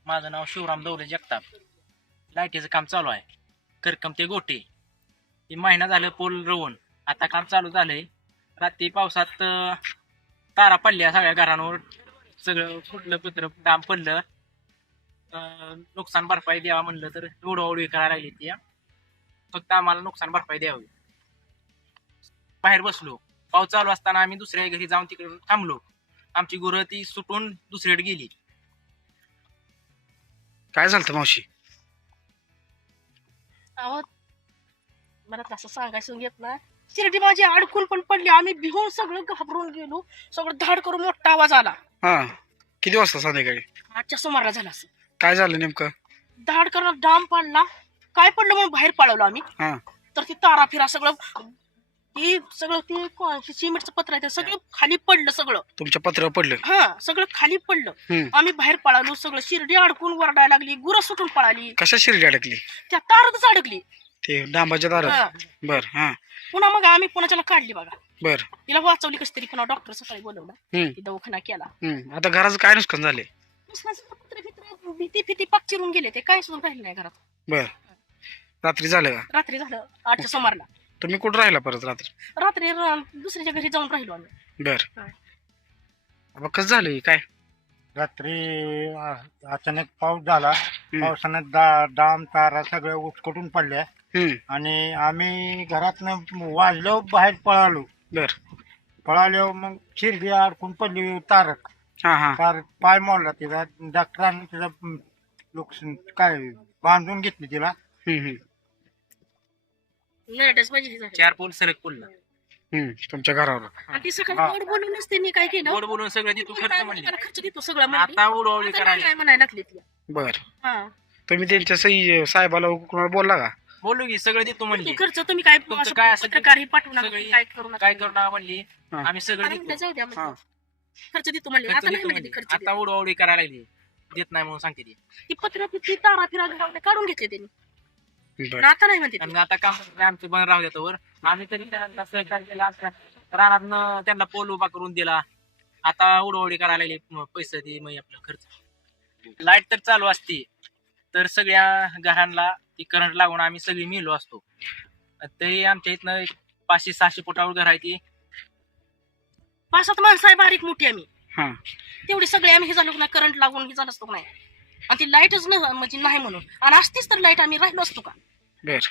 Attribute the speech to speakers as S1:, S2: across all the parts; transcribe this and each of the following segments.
S1: माझं नाव शिवराम दौले जगताप. लाईटीचं काम चालू आहे. करकम ते गोटे. ते महिना झालं पोल रवून. आता काम चालू झालंय. रात्री पावसात तारा पडल्या सगळ्या घरांवर. सगळं फुटलं पुत्र काम पडलं. नुकसान भरपाई द्यावा म्हणलं तर उडवाउडवी करायला लागली ती. फक्त आम्हाला नुकसान भरपाई द्यावी. बाहेर बसलो. पाऊस चालू असताना आम्ही दुसऱ्या घरी जाऊन तिकडे थांबलो. आमची गुरं ती सुटून दुसरीकडे गेली.
S2: काय झालं मावशी?
S3: अहो मला तसं सांगायचं घेत ना, शिर्डी माझी अडकून पण पडली. आम्ही भिवून सगळं घाबरून गेलो. सगळं धाड करून मोठा आवाज आला.
S2: हा, किती वाजता संध्याकाळी?
S3: 8च्या सुमाराला झाला असं.
S2: काय झालं नेमकं?
S3: धाड करून डाम पडला. काय पडलं म्हणून बाहेर पळवलं आम्ही.
S2: हा,
S3: तर ती तारा फिरा सगळं ती सिमेंटचं पत्र आहे ते सगळं खाली पडलं. सगळं
S2: तुमच्या पत्रावर पडलं?
S3: हा, सगळं खाली पडलं. आम्ही बाहेर पळालो. सगळं शिर्डी अडकून वरडायला लागली. गुरं सुटून पळाली.
S2: कशा शिर्डी अडकली?
S3: त्या तारातच अडकली.
S2: ते डांबाच्या दारात? बर. हा,
S3: पुन्हा मग आम्ही पुण्याच्याला काढली बघा.
S2: बर.
S3: तिला वाचवली कशी तरी. पुन्हा डॉक्टर सकाळी बोलवला. दवाखाना केला.
S2: आता घराचं काय नुकसान झाले?
S3: भीती फिती पाक चिरून गेले. ते काय सुद्धा राहिले नाही घरात.
S2: बर. रात्री झालं का?
S3: रात्री झालं 8च्या सुमारला.
S2: तुम्ही कुठं राहिला परत रात्री?
S3: रात्री दुसऱ्याच्या घरी जाऊन राहिलो आम्ही.
S2: बर. अब कसं झालं काय?
S4: रात्री अचानक पाऊस झाला. पावसाने डाम तारा सगळ्या उचकटून पडल्या आणि आम्ही घरातनं वाजलो बाहेर पळालो.
S2: बर.
S4: पळालो मग शिर्डी अडकून पडली तारक.
S2: हा हा.
S4: तार पाय मोडला तिला. डॉक्टरांनी तिला लोक काय बांधून घेतली तिला.
S3: नरडच माझी ही झाली.
S1: 4 पोल सरक पडलं.
S2: तुमच्या घरावर?
S3: आणि ती सकाळी गोड बोलूनच त्यांनी काय केलं.
S1: गोड बोलून सगळं देतो खर्च म्हणले.
S3: खर्च देतो सगळं म्हणली.
S1: आता उडवाउडवी
S3: आता
S1: करायला
S3: काय म्हणायला लागले ती.
S2: बर.
S3: हा,
S2: तुम्ही त्यांच्या सही साहेबाला कोणाला बोलला का?
S1: बोललो की सगळं देतो म्हणली.
S3: ते खर्च तुम्ही काय
S1: तुमचं काय असेल ते
S3: पत्रकारही पाठवू नका.
S1: सगळी
S3: काय करू नका.
S1: काय करू नका म्हणली. आम्ही सगळं
S3: आम्ही
S1: देतो.
S3: जाऊ द्या
S2: हा.
S3: म्हणली. खर्च देतो म्हणले.
S1: खर्च
S3: आता नाही
S1: देतो
S3: म्हणते
S1: म्हणली.
S3: खर्च
S1: आता उडवाउडवी करायला लागली. देत नाही म्हणून सांगते ती.
S3: ती पत्र ती तारा फिरा घरावर काढून घेतले त्यांनी.
S2: बर.
S3: पण आता नाही म्हणते ती.
S1: आणि आता काम आमचं बंद राहू द्या वर. आम्ही तरी त्यांना सहकार्य केलं असतं. रानात त्यांना पोल उभा करून दिला. आता उडवडी करायला लागली. पैसे दे मग आपलं खर्च. लाईट तर चालू असते तर सगळ्या घरांना ती करंट लागून आम्ही सगळी मिळलो असतो. तरी आमच्या इथनं 500-600 फुटावर घर आहे ती.
S3: 5-7 माणसं आहे बारीक मोठी आम्ही.
S2: हा.
S3: तेवढे सगळे आम्ही हे झालो नाही. करंट लागून हे झालं असतो नाही. आणि ती लाईटच म्हणजे नाही म्हणून. आणि असतीच तर लाईट आम्ही राहिलो असतो का.
S2: बर.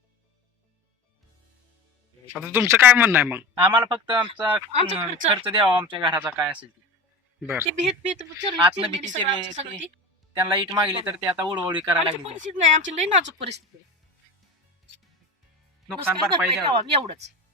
S2: आता तुमचं काय म्हणणं आहे मग?
S1: आम्हाला फक्त आमचा
S3: आमचा
S1: खर्च द्यावा आमच्या घराचा काय असेल ते.
S2: बर.
S3: ती भीत
S1: आतनं भीती चिरली. त्यांना इट मागली तर ते आता उडवडी करायला लागली.
S3: परिस्थिती नाही. आमची लई नाजूक परिस्थिती आहे.
S1: नुकसान भरपाई द्यावी.
S3: एवढंच.